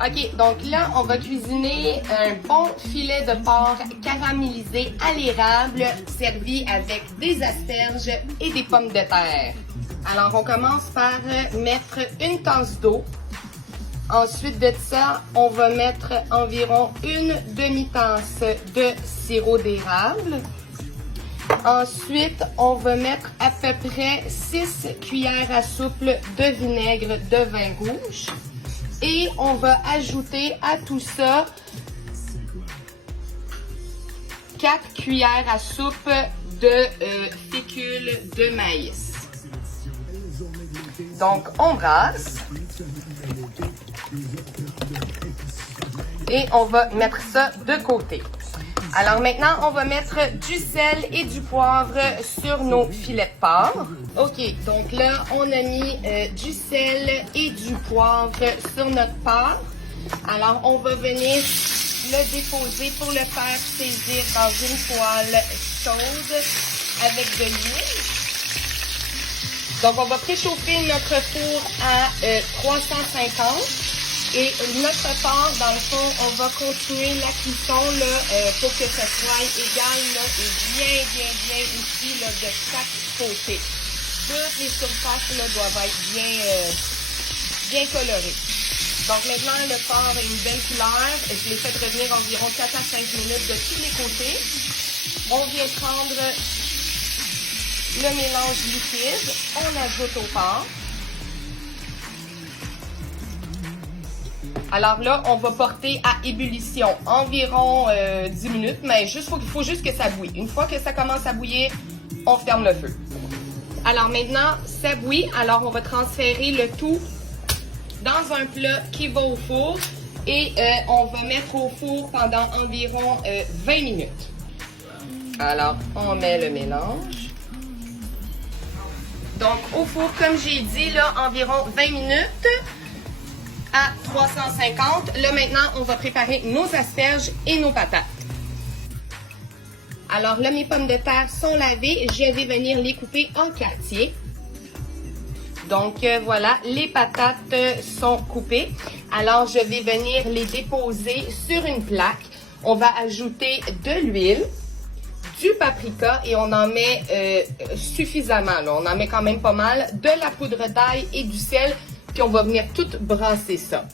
OK, donc là, on va cuisiner un bon filet de porc caramélisé à l'érable, servi avec des asperges et des pommes de terre. Alors, on commence par mettre une tasse d'eau. Ensuite de ça, on va mettre environ une demi-tasse de sirop d'érable. Ensuite, on va mettre à peu près 6 cuillères à soupe de vinaigre de vin rouge. Et on va ajouter à tout ça 4 cuillères à soupe de fécule de maïs. Donc, on brasse. Et on va mettre ça de côté. Alors maintenant, on va mettre du sel et du poivre sur nos filets de porc. OK, donc là, on a mis du sel et du poivre sur notre porc. Alors, on va venir le déposer pour le faire saisir dans une poêle chaude avec de l'huile. Donc, on va préchauffer notre four à 350. Et notre porc, dans le fond, on va continuer la cuisson là, pour que ça soit égal là, et bien aussi là, de chaque côté. Toutes les surfaces là, doivent être bien colorées. Donc maintenant, le porc a une belle couleur. Je l'ai fait revenir environ 4 à 5 minutes de tous les côtés. On vient prendre le mélange liquide. On ajoute au porc. Alors là, on va porter à ébullition environ 10 minutes, mais il faut juste que ça bouille. Une fois que ça commence à bouillir, on ferme le feu. Alors maintenant, ça bouillit. Alors on va transférer le tout dans un plat qui va au four et on va mettre au four pendant environ 20 minutes. Alors, on met le mélange. Donc au four, comme j'ai dit, là, environ 20 minutes. À 350. Là, maintenant, on va préparer nos asperges et nos patates. Alors là, mes pommes de terre sont lavées. Je vais venir les couper en quartiers. Donc, voilà, les patates sont coupées. Alors, je vais venir les déposer sur une plaque. On va ajouter de l'huile, du paprika et on en met suffisamment. Là. On en met quand même pas mal. De la poudre d'ail et du sel. Puis on va venir tout brasser ça.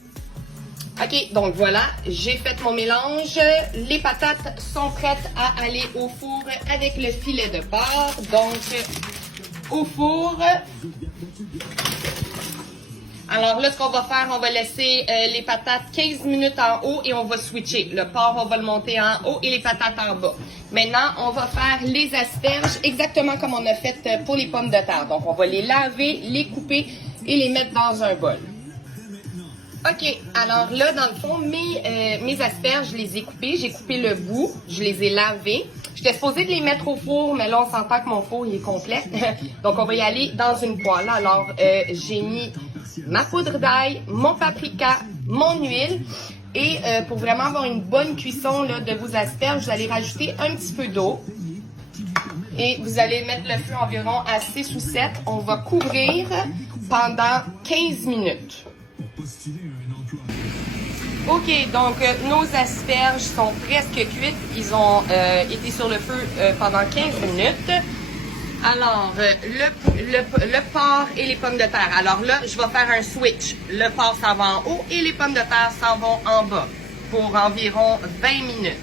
OK, donc voilà, j'ai fait mon mélange. Les patates sont prêtes à aller au four avec le filet de porc. Donc, au four. Alors là, ce qu'on va faire, on va laisser les patates 15 minutes en haut et on va switcher. Le porc, on va le monter en haut et les patates en bas. Maintenant, on va faire les asperges exactement comme on a fait pour les pommes de terre. Donc, on va les laver, les couper et les mettre dans un bol. OK, alors là, dans le fond, mes asperges, je les ai coupées. J'ai coupé le bout, je les ai lavées. J'étais supposée de les mettre au four, mais là, on s'entend que mon four, il est complet. Donc, on va y aller dans une poêle. Alors, j'ai mis ma poudre d'ail, mon paprika, mon huile. Et pour vraiment avoir une bonne cuisson là, de vos asperges, vous allez rajouter un petit peu d'eau. Et vous allez mettre le feu environ à 6 ou 7. On va couvrir pendant 15 minutes. OK, donc nos asperges sont presque cuites. Ils ont été sur le feu pendant 15 minutes. Alors, le porc et les pommes de terre. Alors là, je vais faire un switch. Le porc s'en va en haut et les pommes de terre s'en vont en bas pour environ 20 minutes.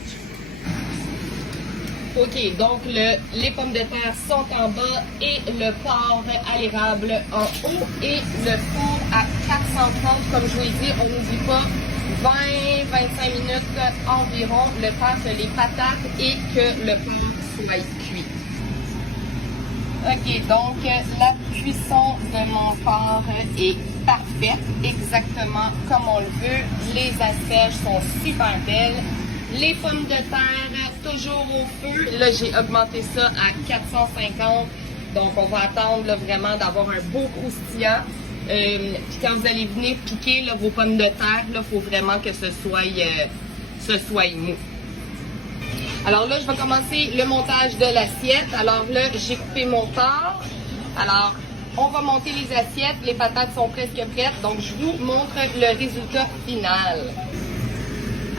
OK, donc les pommes de terre sont en bas et le porc à l'érable en haut et le four à 430. Comme je vous l'ai dit, on n'oublie pas 20-25 minutes environ le temps que les patates et que le porc soit cuit. OK, donc la cuisson de mon porc est parfaite, exactement comme on le veut. Les asperges sont super belles. Les pommes de terre, toujours au feu. Là, j'ai augmenté ça à 450. Donc, on va attendre là, vraiment d'avoir un beau croustillant. Puis quand vous allez venir piquer là, vos pommes de terre, il faut vraiment que ce soit mou. Alors là, je vais commencer le montage de l'assiette. Alors là, j'ai coupé mon porc. Alors, on va monter les assiettes. Les patates sont presque prêtes, donc je vous montre le résultat final.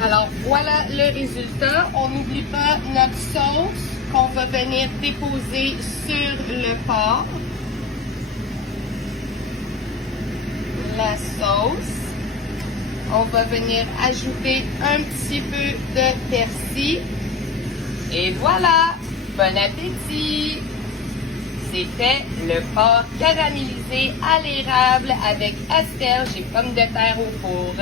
Alors, voilà le résultat. On n'oublie pas notre sauce qu'on va venir déposer sur le porc. La sauce. On va venir ajouter un petit peu de persil. Et voilà! Bon appétit! C'était le porc caramélisé à l'érable avec asperges et pommes de terre au four.